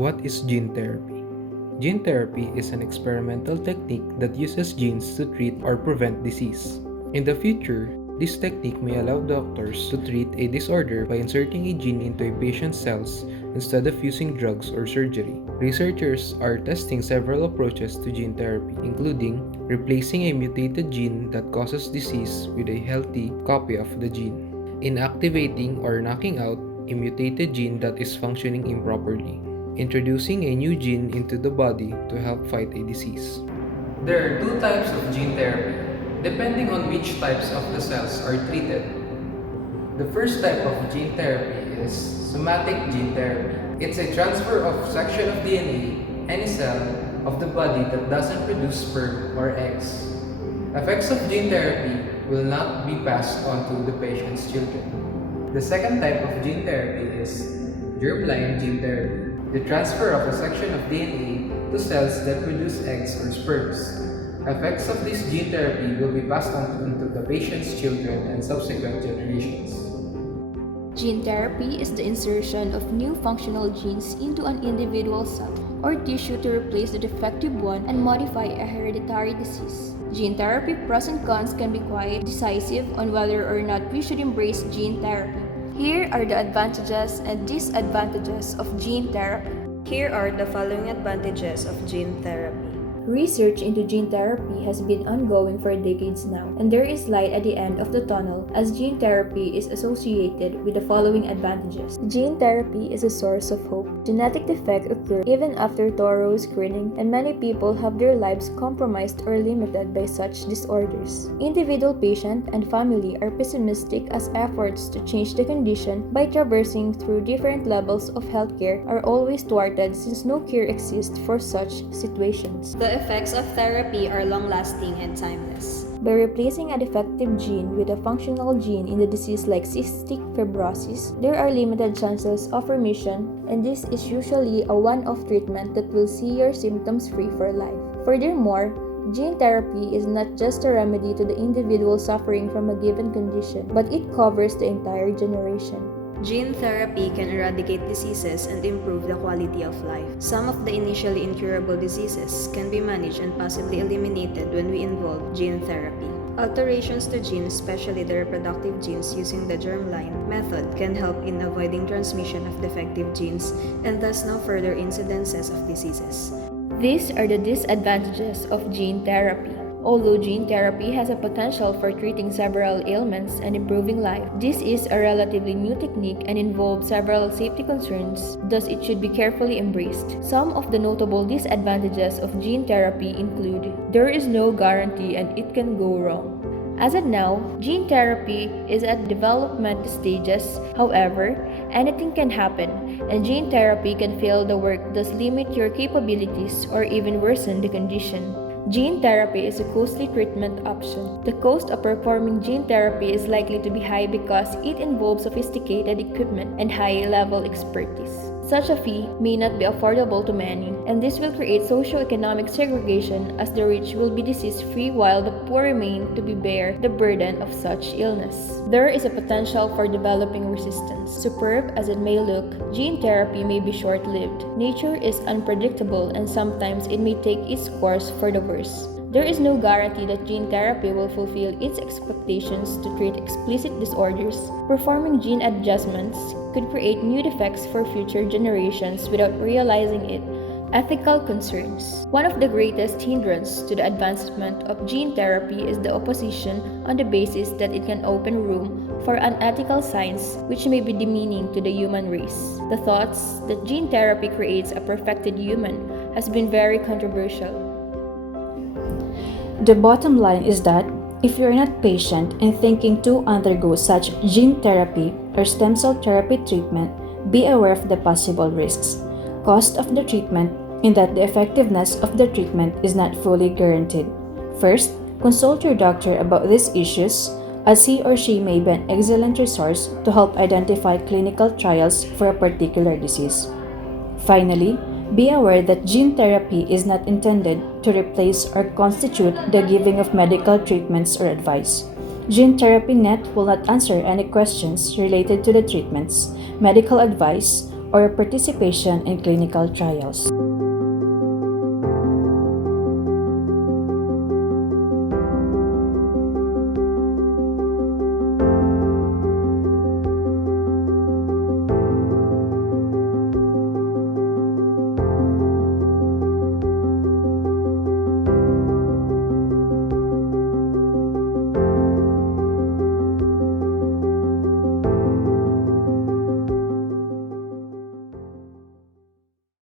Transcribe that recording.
What is gene therapy? Gene therapy is an experimental technique that uses genes to treat or prevent disease. In the future, this technique may allow doctors to treat a disorder by inserting a gene into a patient's cells instead of using drugs or surgery. Researchers are testing several approaches to gene therapy, including replacing a mutated gene that causes disease with a healthy copy of the gene, inactivating or knocking out a mutated gene that is functioning improperly, introducing a new gene into the body to help fight a disease. There are two types of gene therapy, depending on which types of the cells are treated. The first type of gene therapy is somatic gene therapy. It's a transfer of section of DNA, any cell, of the body that doesn't produce sperm or eggs. Effects of gene therapy will not be passed on to the patient's children. The second type of gene therapy is germline gene therapy, the transfer of a section of DNA to cells that produce eggs or sperms. Effects of this gene therapy will be passed on to the patient's children and subsequent generations. Gene therapy is the insertion of new functional genes into an individual cell or tissue to replace the defective one and modify a hereditary disease. Gene therapy pros and cons can be quite decisive on whether or not we should embrace gene therapy. Here are the advantages and disadvantages of gene therapy. Here are the following advantages of gene therapy. Research into gene therapy has been ongoing for decades now, and there is light at the end of the tunnel as gene therapy is associated with the following advantages. Gene therapy is a source of hope. Genetic defects occur even after thorough screening, and many people have their lives compromised or limited by such disorders. Individual patient and family are pessimistic as efforts to change the condition by traversing through different levels of healthcare are always thwarted since no cure exists for such situations. The effects of therapy are long-lasting and timeless. By replacing a defective gene with a functional gene in a disease like cystic fibrosis, there are limited chances of remission, and this is usually a one-off treatment that will see your symptoms free for life. Furthermore, gene therapy is not just a remedy to the individual suffering from a given condition, but it covers the entire generation. Gene therapy can eradicate diseases and improve the quality of life. Some of the initially incurable diseases can be managed and possibly eliminated when we involve gene therapy. Alterations to genes, especially the reproductive genes using the germline method, can help in avoiding transmission of defective genes and thus no further incidences of diseases. These are the disadvantages of gene therapy. Although gene therapy has a potential for treating several ailments and improving life, this is a relatively new technique and involves several safety concerns, thus it should be carefully embraced. Some of the notable disadvantages of gene therapy include: there is no guarantee and it can go wrong. As of now, gene therapy is at development stages. However, anything can happen, and gene therapy can fail the work, thus limit your capabilities or even worsen the condition. Gene therapy is a costly treatment option. The cost of performing gene therapy is likely to be high because it involves sophisticated equipment and high-level expertise. Such a fee may not be affordable to many, and this will create socio-economic segregation as the rich will be disease-free while the poor remain to bear the burden of such illness. There is a potential for developing resistance. Superb as it may look, gene therapy may be short-lived. Nature is unpredictable and sometimes it may take its course for the worse. There is no guarantee that gene therapy will fulfill its expectations to treat explicit disorders. Performing gene adjustments could create new defects for future generations without realizing it. Ethical concerns. One of the greatest hindrances to the advancement of gene therapy is the opposition on the basis that it can open room for unethical science which may be demeaning to the human race. The thoughts that gene therapy creates a perfected human has been very controversial. The bottom line is that if you're not patient and thinking to undergo such gene therapy or stem cell therapy treatment, be aware of the possible risks. Cost of the treatment, in that the effectiveness of the treatment is not fully guaranteed. First, consult your doctor about these issues, as he or she may be an excellent resource to help identify clinical trials for a particular disease. Finally, be aware that gene therapy is not intended to replace or constitute the giving of medical treatments or advice. Gene Therapy Net will not answer any questions related to the treatments, medical advice, or participation in clinical trials.